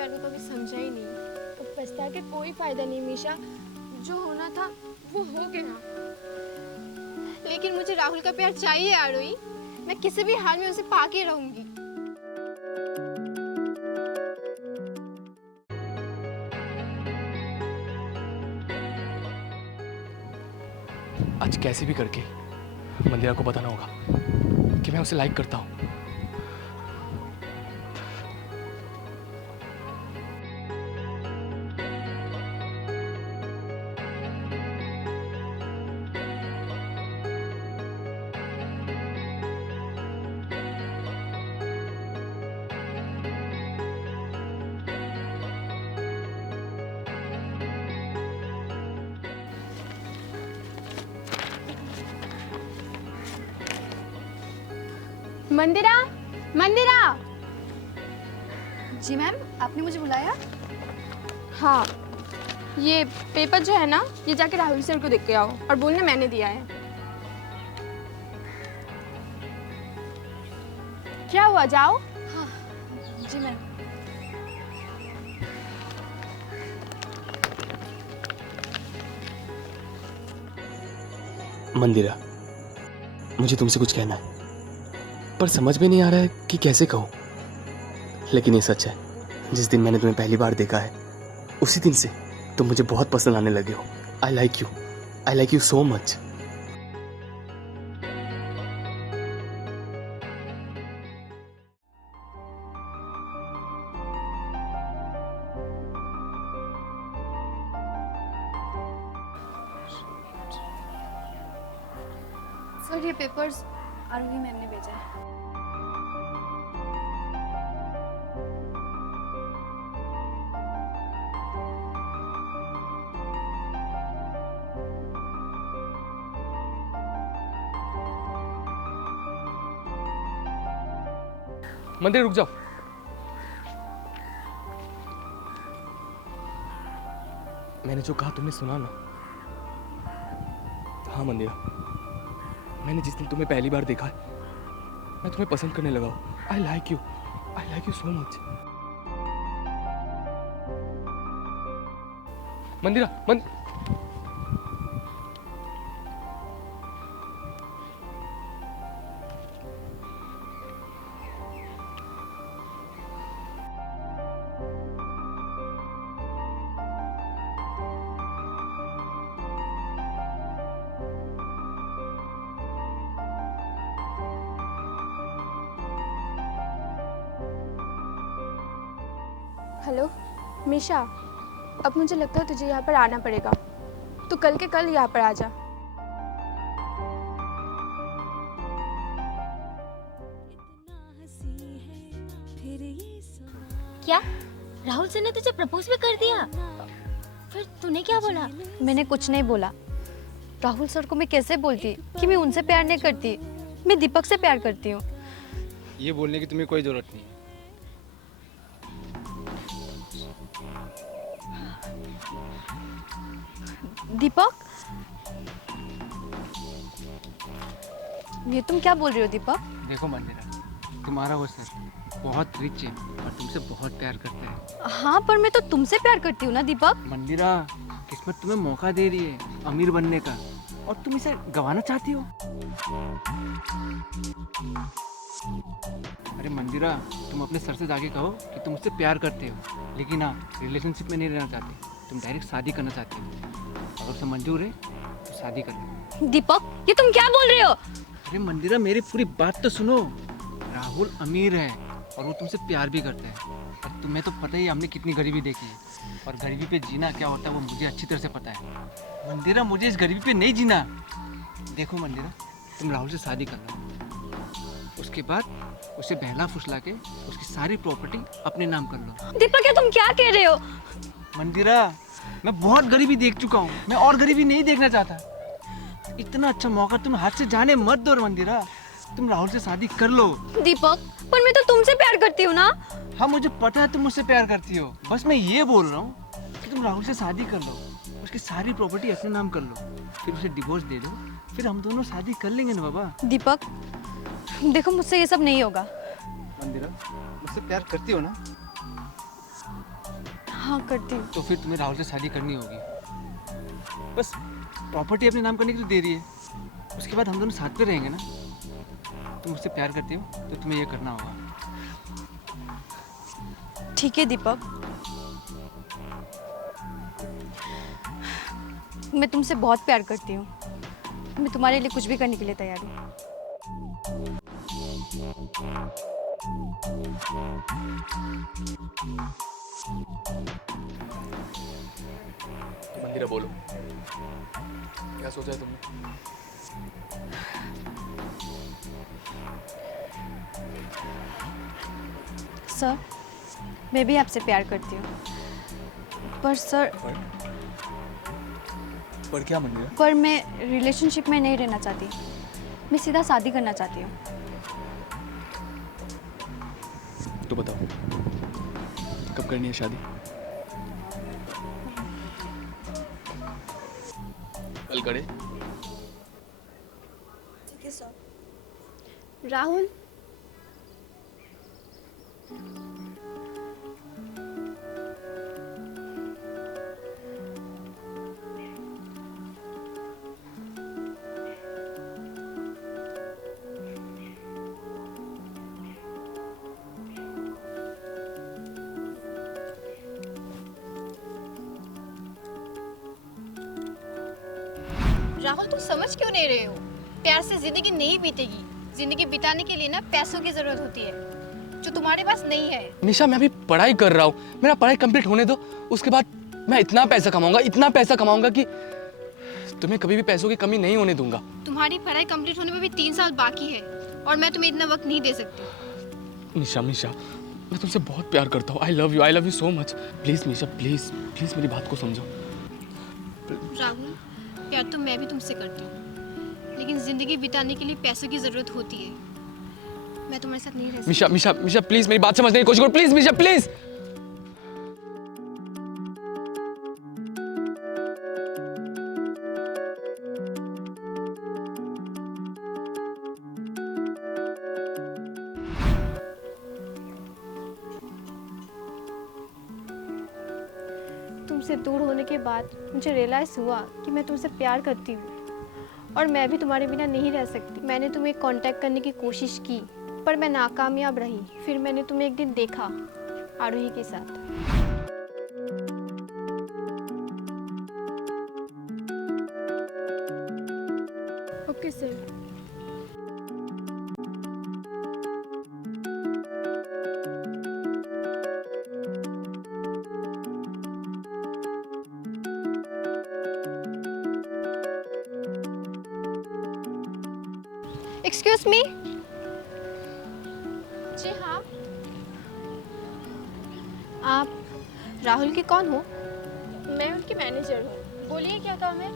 प्यार को कभी समझा ही नहीं। तो पछता के कोई फायदा नहीं मीशा, जो होना था वो हो गया। लेकिन मुझे राहुल का प्यार चाहिए आरोही। मैं किसी भी हाल में उसे पाके रहूंगी। आज कैसे भी करके मंदिरा को बताना होगा कि मैं उसे लाइक करता हूँ। मंदिरा, मंदिरा। जी मैम, आपने मुझे बुलाया? हाँ, ये पेपर जो है ना, ये जाके राहुल सर को देख के आओ और बोलना मैंने दिया है। क्या हुआ, जाओ। हाँ जी मैम। मंदिरा, मुझे तुमसे कुछ कहना है पर समझ में नहीं आ रहा है कि कैसे कहूँ। लेकिन ये सच है, जिस दिन मैंने तुम्हें पहली बार देखा है उसी दिन से तुम मुझे बहुत पसंद आने लगे हो। आई like you so much. Sir ये पेपर्स आरोही मैम ने भेजा है। मंदिर रुक जाओ। मैंने जो कहा तुमने सुना ना? हाँ मंदिरा, मैंने जिस दिन तुम्हें पहली बार देखा है मैं तुम्हें पसंद करने लगा हूँ। I like you so much. Mandira, hello Misha, अब मुझे लगता है तुझे यहाँ पर आना पड़ेगा। तू कल के कल यहाँ पर आ जा। क्या राहुल सर ने तुझे प्रपोज भी कर दिया? फिर तूने क्या बोला? मैंने कुछ नहीं बोला। राहुल सर को मैं कैसे बोलती कि मैं उनसे प्यार नहीं करती, मैं दीपक से प्यार करती हूँ। ये बोलने की तुम्हें कोई जरूरत नहीं है। दीपक, ये तुम क्या बोल रहे हो दीपक? देखो मंदिरा, तुम्हारा वो सर बहुत रिच है और तुमसे बहुत प्यार करता है। हाँ पर मैं तो तुमसे प्यार करती हूँ ना दीपक। मंदिरा, किस्मत तुम्हें मौका दे रही है अमीर बनने का और तुम इसे गंवाना चाहती हो। अरे मंदिरा, तुम अपने सर से जाके कहो कि तुम मुझसे प्यार करते हो, लेकिन हाँ रिलेशनशिप में नहीं रहना चाहते, तुम डायरेक्ट शादी करना चाहते हो। अगर उसे मंजूर है तो शादी कर लो। दीपक, ये तुम क्या बोल रहे हो? अरे मंदिरा, मेरी पूरी बात तो सुनो। राहुल अमीर है और वो तुमसे प्यार भी करता है और तुम्हें तो पता ही है हमने कितनी गरीबी देखी है और गरीबी पे जीना क्या होता है वो मुझे अच्छी तरह से पता है। मंदिरा, मुझे इस गरीबी पे नहीं जीना। देखो मंदिरा, तुम राहुल से शादी कर लो, उसके बाद उसे बहला फुसला के उसकी सारी प्रॉपर्टी अपने नाम कर लो। दीपक, ये तुम क्या कह रहे हो? मंदिरा, मैं बहुत गरीबी देख चुका हूँ, मैं और गरीबी नहीं देखना चाहता। इतना अच्छा मौका तुम हाथ से जाने मत दो मंदिरा, तुम राहुल से शादी कर लो। दीपक, पर मैं तो तुमसे प्यार करती हूँ ना। हाँ मुझे पता है तुम मुझसे प्यार करती हो, बस मैं ये बोल रहा हूँ कि तुम राहुल से शादी कर लो, उसकी सारी प्रॉपर्टी अपने नाम कर लो, फिर उसे डिवोर्स दे दो, फिर हम दोनों शादी कर लेंगे ना बाबा। दीपक देखो, मुझसे ये सब नहीं होगा। मंदिरा, मुझसे प्यार करती हो ना? हाँ करती हूँ। तो फिर तुम्हें राहुल से शादी करनी होगी। बस प्रॉपर्टी अपने नाम करने के लिए दे रही है, उसके बाद हम दोनों साथ पे रहेंगे ना। तुम मुझसे प्यार करती हो तो तुम्हें ये करना होगा। ठीक है दीपक, मैं तुमसे बहुत प्यार करती हूँ। मैं तुम्हारे लिए कुछ भी करने के लिए तैयार हूँ। मंदिरा बोलो, क्या सोचा है तुमने? सर, मैं भी आपसे प्यार करती हूँ, पर सर पर क्या मंदिरा? पर मैं रिलेशनशिप में नहीं रहना चाहती। मैं सीधा शादी करना चाहती हूँ। तो बताओ, कब करनी है शादी? कल करे? ठीक है सर। राहुल, राहुल तुम समझ क्यों नहीं रहे हो? प्यार से जिंदगी नहीं बीतेगी। जिंदगी बिताने के लिए ना पैसों की जरूरत होती है, जो तुम्हारे पास नहीं है। निशा, मैं अभी पढ़ाई कर रहा हूँ, मेरा पढ़ाई कंप्लीट होने दो, उसके बाद मैं इतना पैसा कमाऊंगा कि तुम्हें कभी भी पैसों की कमी नहीं होने दूंगा। तुम्हारी पढ़ाई कंप्लीट होने में भी 3 साल बाकी है और मैं तुम्हें इतना वक्त नहीं दे सकती। निशा, मैं तुमसे बहुत प्यार करता हूँ। I love you so much. Please Nisha, please मेरी बात को समझो। राहुल, प्यार तो मैं भी तुमसे करती हूँ, लेकिन जिंदगी बिताने के लिए पैसों की जरूरत होती है। मैं तुम्हारे साथ नहीं रह सकती। मिशा प्लीज मेरी बात समझने की कोशिश करो। Please Misha, please. तुमसे दूर होने के बाद मुझे रियलाइज हुआ कि मैं तुमसे प्यार करती हूँ और मैं भी तुम्हारे बिना नहीं रह सकती। मैंने तुम्हें कांटेक्ट करने की कोशिश की, पर मैं नाकामयाब रही। फिर मैंने तुम्हें एक दिन देखा आरोही के साथ। Okay sir. Excuse me. जी हाँ, आप राहुल की कौन हो? मैं उनकी मैनेजर हूँ। बोलिए क्या काम है?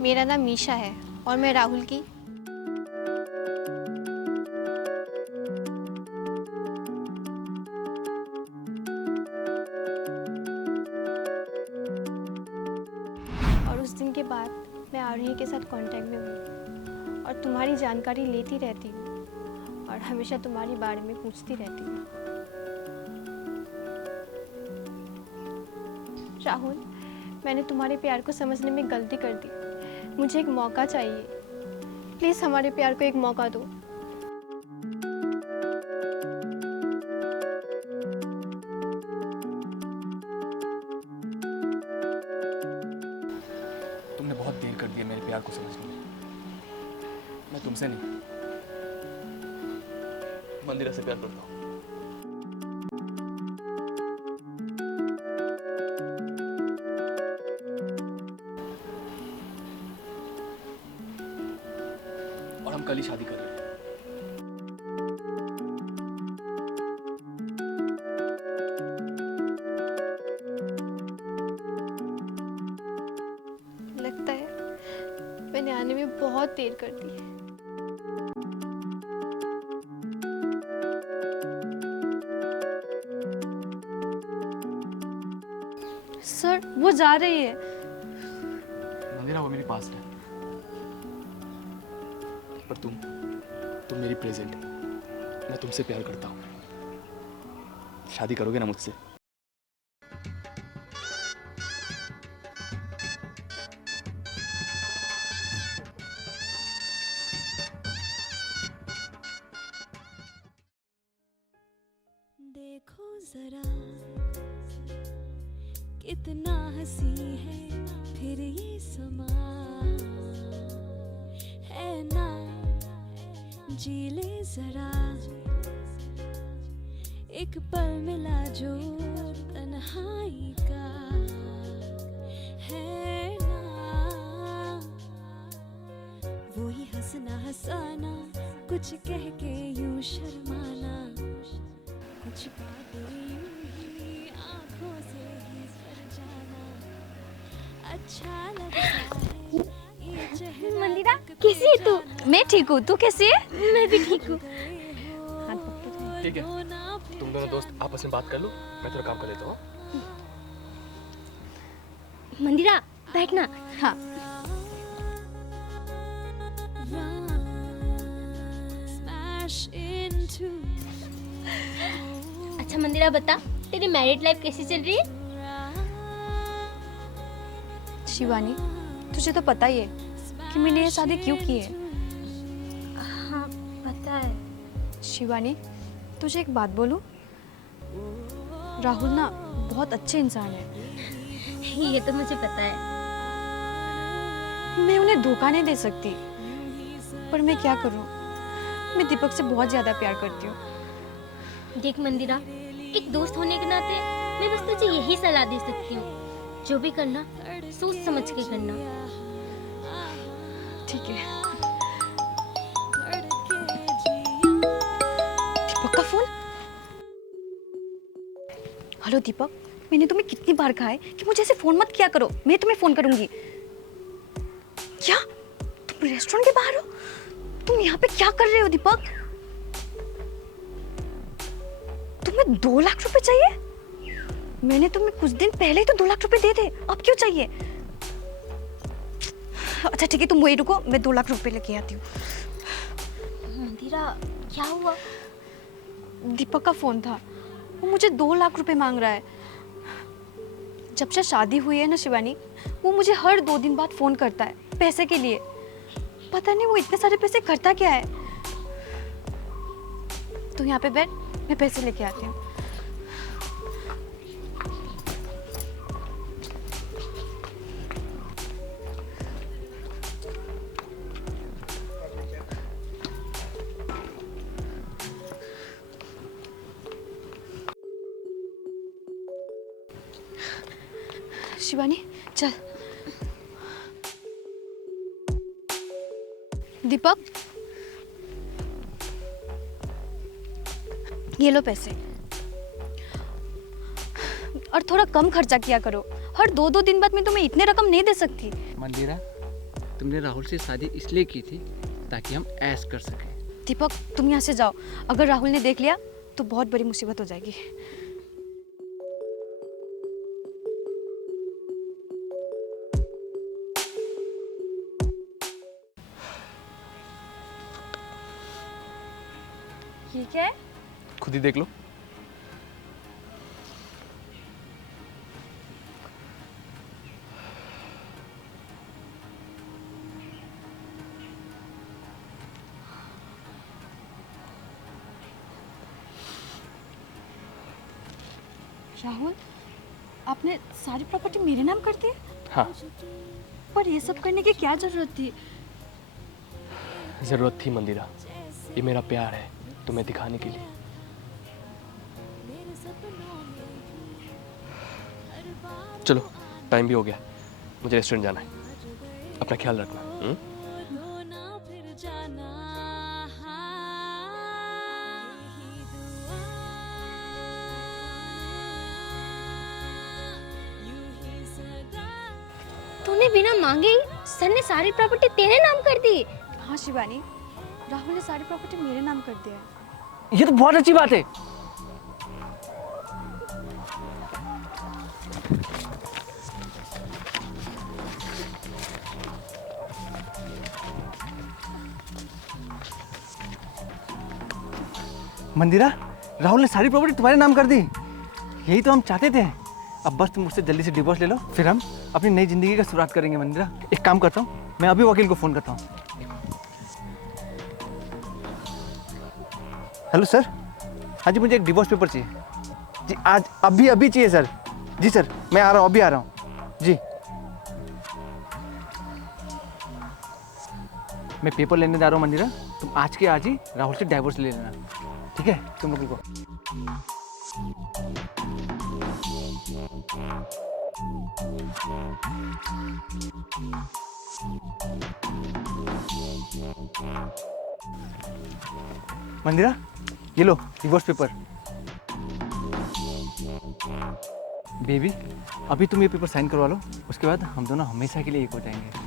मेरा नाम मीशा है और मैं राहुल की। और उस दिन के बाद मैं आरोही के साथ कांटेक्ट में हुई और तुम्हारी जानकारी लेती रहती हूँ और हमेशा तुम्हारे बारे में पूछती रहती हूँ। राहुल, मैंने तुम्हारे प्यार को समझने में गलती कर दी। मुझे एक मौका चाहिए। प्लीज़ हमारे प्यार को एक मौका दो। तुमने बहुत देर कर दी है मेरे प्यार को समझने में। मैं तुमसे नहीं, मंदिरा से प्यार करता हूँ। और हम कल ही शादी कर रहे हैं। लगता है मैंने आने में बहुत देर कर दी है। सर, वो जा रही है। मंदिरा, वो मेरी पास्ट है, पर तुम मेरी प्रेजेंट है। मैं तुमसे प्यार करता हूँ। शादी करोगे ना मुझसे? कितना हंसी है फिर ये समा है ना, जी ले जरा एक पल मिला जो तन्हाई का है ना, वही हंसना हंसाना कुछ कह के यूं शर्माना, कुछ बातें यूं ही आंखों से ही सर जाना, अच्छा लगता है ये चेहरा। मंदिरा कैसी है तू? मैं ठीक हूँ, तू कैसी है? मैं भी ठीक हूँ। ठीक है, तुम दोनों दोस्त आपस में बात कर लो, मैं थोड़ा काम कर लेता हूँ। मंदिरा बैठना। हाँ। Smash into अच्छा मंदिरा बता, तेरी मैरिड लाइफ कैसी चल रही है? शिवानी, तुझे तो पता ही है कि मैंने ये शादी क्यों की है। हाँ पता है। शिवानी, तुझे एक बात बोलूं, राहुल ना बहुत अच्छे इंसान है। ये तो मुझे पता है। मैं उन्हें धोखा नहीं दे सकती, पर मैं क्या करूं, मैं दीपक से बहुत ज्यादा प्यार करती हूँ। देख मंदिरा, एक दोस्त होने के नाते मैं बस तुझे यही सलाह दे सकती हूँ, जो भी करना सोच समझ के करना। ठीक है। दीपक का फोन। हेलो दीपक, मैंने तुम्हें कितनी बार कहा है कि मुझे ऐसे फोन मत किया करो, मैं तुम्हें फोन करूंगी। क्या तुम रेस्टोरेंट के बाहर हो? तुम यहाँ पे क्या कर रहे हो दीपक? तुम्हें 2 लाख रुपए चाहिए? मैंने तुम्हें कुछ दिन पहले ही तो 2 लाख रुपए दे दे, अब क्यों चाहिए? अच्छा ठीक है, तुम वही रुको, मैं 2 लाख रुपए लेके आती हूँ। मंदिरा क्या हुआ? दीपक का फोन था, वो मुझे 2 लाख रुपए मांग रहा है। जब से शादी हुई है ना शिवानी, वो मुझे हर 2 दिन बाद फोन करता है पैसे के लिए। पता नहीं वो इतने सारे पैसे करता क्या है। तू यहाँ पे बैठ, मैं पैसे लेके आती हूँ। शिवानी चल। दीपक, ये लो पैसे, और थोड़ा कम खर्चा किया करो। हर 2-2 दिन बाद मैं तुम्हें इतने रकम नहीं दे सकती। मंदिरा, तुमने राहुल से शादी इसलिए की थी ताकि हम ऐश कर सकें। दीपक तुम यहाँ से जाओ, अगर राहुल ने देख लिया तो बहुत बड़ी मुसीबत हो जाएगी। ये क्या है? खुद ही देख लो। राहुल, आपने सारी प्रॉपर्टी मेरे नाम कर दी? हाँ, पर ये सब करने की क्या जरूरत थी? जरूरत थी मंदिरा, ये मेरा प्यार है तुम्हें दिखाने के लिए। चलो टाइम भी हो गया, मुझे रेस्टोरेंट जाना है, अपना ख्याल रखना। होना फिर जाना, यही दुआ, यूं ही सदा। तूने बिना मांगे ही सर ने सारी प्रॉपर्टी तेरे नाम कर दी। हाँ शिवानी, राहुल ने सारी प्रॉपर्टी मेरे नाम कर दिया है। ये तो बहुत अच्छी बात है। मंदिरा, राहुल ने सारी प्रॉपर्टी तुम्हारे नाम कर दी। यही तो हम चाहते थे। अब बस तुम मुझसे जल्दी से डिवोर्स ले लो, फिर हम अपनी नई जिंदगी का शुरुआत करेंगे। मंदिरा, एक काम करता हूँ, मैं अभी वकील को फ़ोन करता हूँ। हेलो सर, हाँ जी, मुझे एक डिवोर्स पेपर चाहिए जी, आज अभी चाहिए सर। जी सर, मैं आ रहा हूँ, अभी आ रहा हूँ जी। मैं पेपर लेने जा रहा हूँ मंदिरा, तुम आज के आज ही राहुल से डाइवोर्स ले लेना, ठीक है? तुम लोगों को मंदिरा, ये लो डिवोर्स पेपर। बेबी, अभी तुम ये पेपर साइन करवा लो, उसके बाद हम दोनों हमेशा के लिए एक हो जाएंगे।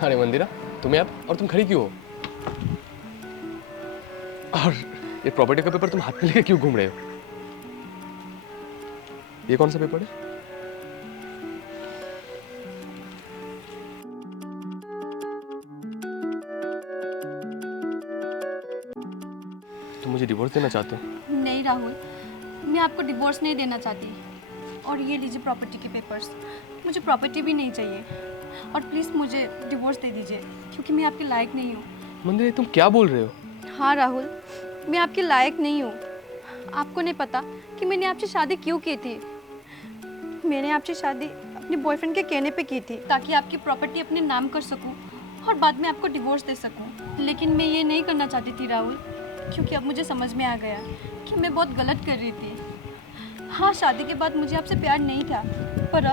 अरे मंदिरा, तुम यहाँ और तुम खड़ी क्यों हो? और ये प्रॉपर्टी का पेपर तुम हाथ में लेके क्यों घूम रहे हो? ये कौन सा पेपर है? तुम मुझे डिवोर्स देना चाहते हो? नहीं राहुल, मैं आपको डिवोर्स नहीं देना चाहती। और ये लीजिए प्रॉपर्टी के पेपर्स, मुझे प्रॉपर्टी भी नहीं चाहिए। और प्लीज़ मुझे डिवोर्स दे दीजिए, क्योंकि मैं आपके लायक नहीं हूँ। मंदिरा, तुम क्या बोल रहे हो? हाँ राहुल, मैं आपके लायक नहीं हूँ। आपको नहीं पता कि मैंने आपसे शादी क्यों की थी। मैंने आपसे शादी अपने बॉयफ्रेंड के कहने पे की थी, ताकि आपकी प्रॉपर्टी अपने नाम कर सकूँ और बाद में आपको डिवोर्स दे सकूँ। लेकिन मैं ये नहीं करना चाहती थी राहुल, क्योंकि अब मुझे समझ में आ गया कि मैं बहुत गलत कर रही थी। हाँ, शादी के बाद मुझे आपसे प्यार नहीं था, पर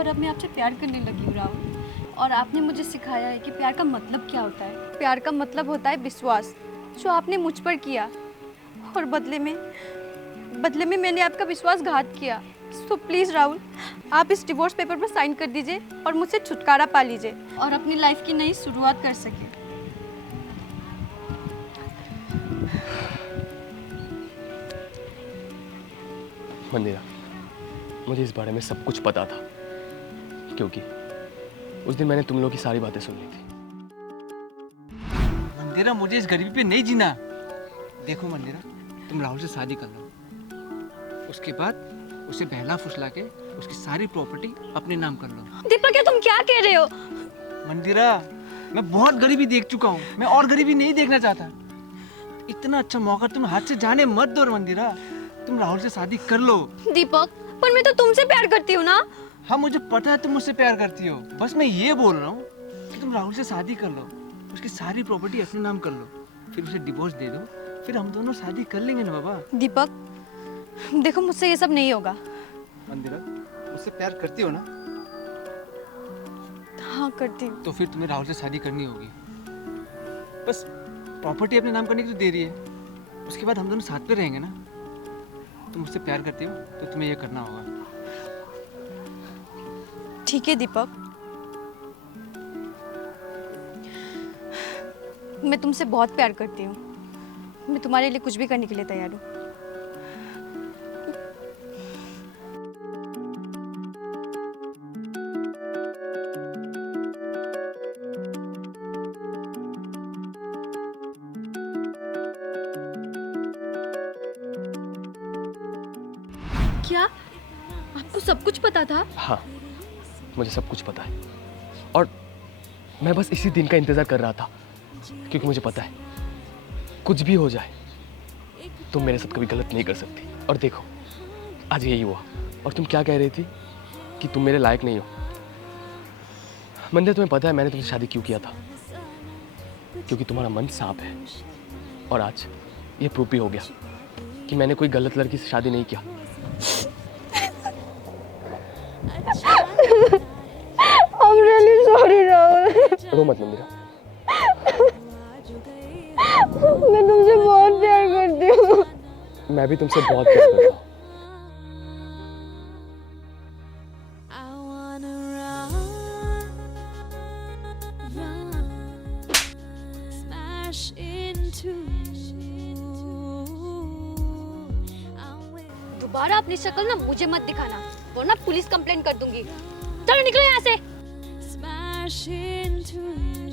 अब मैं आपसे प्यार करने लगी हूँ राहुल। और आपने मुझे सिखाया है कि प्यार का मतलब क्या होता है। प्यार का मतलब होता है विश्वास, जो आपने मुझ पर किया, और बदले में मैंने आपका विश्वासघात किया। सो प्लीज़ राहुल, आप इस डिवोर्स पेपर पर साइन कर दीजिए और मुझसे छुटकारा पा लीजिए और अपनी लाइफ की नई शुरुआत कर सके। मंदिरा, मुझे इस बारे में सब कुछ पता था, क्योंकि उस दिन मैंने तुम लोगों की सारी बातें सुन ली थी। मंदिरा, मुझे इस गरीबी पे नहीं जीना। देखो मंदिरा, तुम राहुल से शादी कर लो, उसके बाद उसे बहला फुसला के उसकी सारी प्रॉपर्टी अपने नाम कर लो। दीपक, क्या तुम क्या कह रहे हो? मंदिरा, मैं बहुत गरीबी देख चुका हूँ, मैं और गरीबी नहीं देखना चाहता। इतना अच्छा मौका तुम हाथ से जाने मत दो मंदिरा, तुम राहुल से शादी कर लो। दीपक, पर मैं तो तुमसे प्यार करती हूँ ना। हाँ, मुझे पता है तुम मुझसे प्यार करती हो, बस मैं ये बोल रहा हूँ कि तुम राहुल से शादी कर लो, उसकी सारी प्रॉपर्टी अपने नाम कर लो, फिर उसे डिवोर्स दे दो, फिर हम दोनों शादी कर लेंगे ना बाबा। दीपक देखो, मुझसे ये सब नहीं होगा। मंदिरा, मुझसे प्यार करती हो ना? हाँ, करती हूँ। तो फिर तुम्हें राहुल से शादी करनी होगी। बस प्रॉपर्टी अपने नाम करने की तो देरी है, उसके बाद हम दोनों साथ पे रहेंगे ना। तुम मुझसे प्यार करती हो तो तुम्हें ये करना होगा। ठीक है दीपक, मैं तुमसे बहुत प्यार करती हूँ। मैं तुम्हारे लिए कुछ भी करने के लिए तैयार हूँ। क्या आपको सब कुछ पता था? हाँ, मुझे सब कुछ पता है, और मैं बस इसी दिन का इंतज़ार कर रहा था, क्योंकि मुझे पता है कुछ भी हो जाए तुम मेरे साथ कभी गलत नहीं कर सकती। और देखो, आज यही हुआ। और तुम क्या कह रही थी कि तुम मेरे लायक नहीं हो। मंदिर, तुम्हें पता है मैंने तुमसे शादी क्यों किया था? क्योंकि तुम्हारा मन सांप है, और आज ये प्रूफ भी हो गया कि मैंने कोई गलत लड़की से शादी नहीं किया। I'm really sorry Rahul. रो मत मंदिरा, मैं तुमसे बहुत प्यार करती हूँ। मैं भी तुमसे बहुत प्यार करता हूँ। I wanna run, smash into you. दोबारा अपनी शक्ल ना मुझे मत दिखाना, वरना पुलिस कंप्लेंट कर दूंगी। चलो निकलो यहाँ से। Smash into you.